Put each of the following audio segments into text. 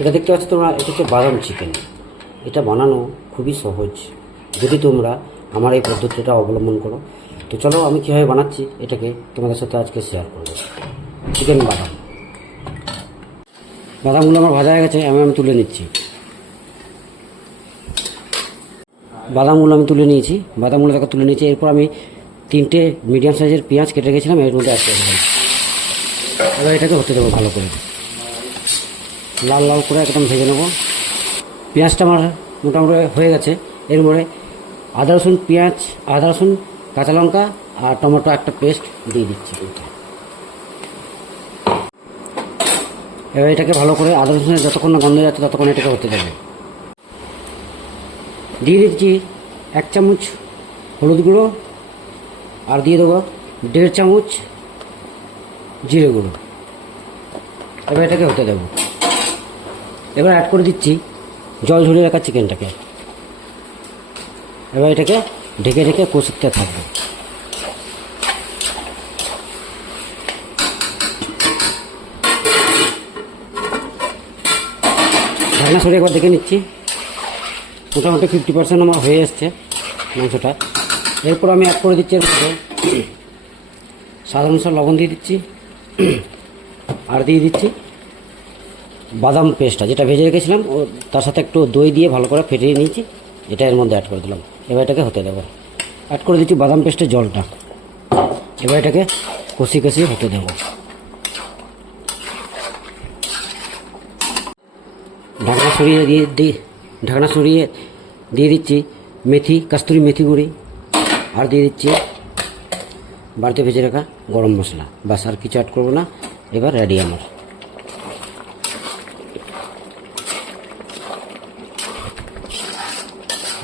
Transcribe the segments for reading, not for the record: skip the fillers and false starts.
এটা দেখতে পাচ্ছ তোমরা, এটা হচ্ছে বাদাম চিকেন। এটা বানানো খুবই সহজ যদি তোমরা আমার এই পদ্ধতিটা অবলম্বন করো। তো চলো আমি কীভাবে বানাচ্ছি এটাকে তোমাদের সাথে আজকে শেয়ার করবো। চিকেন বাদামগুলো আমার ভাজা হয়ে গেছে, আমি তুলে নিচ্ছি। বাদামগুলো আমি তুলে নিয়েছি, বাদামগুলো তুলে নিয়েছি। এরপর আমি 3টে মিডিয়াম সাইজের পেঁয়াজ কেটে রেখেছিলাম, এর মধ্যে অ্যাড করে দেবো। এবার এটাকে হতে দেবো ভালো করে, লাল লাল করে একদম ভেজে নেবো। পেঁয়াজটা আমার মোটামুটি হয়ে গেছে। এর মধ্যে আদা রসুন পেঁয়াজ, আদা রসুন কাঁচা লঙ্কা আর টমেটো একটা পেস্ট দিয়ে দিচ্ছি। এবার এটাকে ভালো করে আদা রসুনের যতক্ষণ না গন্ধ যাচ্ছে ততক্ষণ এটাকে হতে দেবে। দিয়ে দিচ্ছি 1 চামচ হলুদ গুঁড়ো, আর দিয়ে দেবো 1.5 চামচ জিরে গুঁড়ো। এবার এটাকে হতে দেবো। এবার অ্যাড করে দিচ্ছি জল ঝরিয়ে রাখা চিকেনটাকে। এবার এটাকে ঢেকে ঢেকে কষতে থাকবে। ঢাকনা সরিয়ে একবার দেখে নিচ্ছি, মোটামুটি 50% আমার হয়ে এসছে মাংসটা। এরপর আমি অ্যাড করে দিচ্ছি এর মধ্যে স্বাদ অনুসার লবণ দিয়ে দিচ্ছি, আর দিয়ে দিচ্ছি বাদাম পেস্টটা যেটা ভেজে রেখেছিলাম, ও তার সাথে একটু দই দিয়ে ভালো করে ফেটিয়ে নিয়েছি, এটা এর মধ্যে অ্যাড করে দিলাম। এবার এটাকে হতে দেবো। অ্যাড করে দিচ্ছি বাদাম পেস্টের জলটা। এবার এটাকে কষিয়ে কষিয়ে হতে দেবো। ঢাকনা সরিয়ে দিয়ে দিচ্ছি কাস্তুরি মেথি গুঁড়ি, আর দিয়ে দিচ্ছি বাড়িতে ভেজে রাখা গরম মশলা। বাস আর কিছু অ্যাড করবো না। এবার রেডি আমার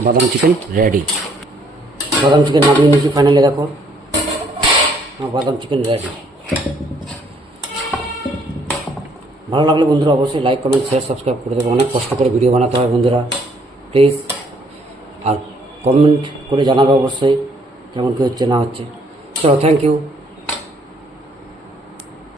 বাদাম চিকেন রেডি। বাদাম চিকেন নামিয়ে নিয়েছি ফাইনালি, দেখো আমার বাদাম চিকেন রেডি। ভালো লাগলে বন্ধুরা অবশ্যই লাইক কমেন্ট শেয়ার সাবস্ক্রাইব করে দেবো। অনেক কষ্ট করে ভিডিও বানাতে হয় বন্ধুরা, প্লিজ। আর কমেন্ট করে জানাবে অবশ্যই কেমন কী হচ্ছে না হচ্ছে। চলো, থ্যাংক ইউ।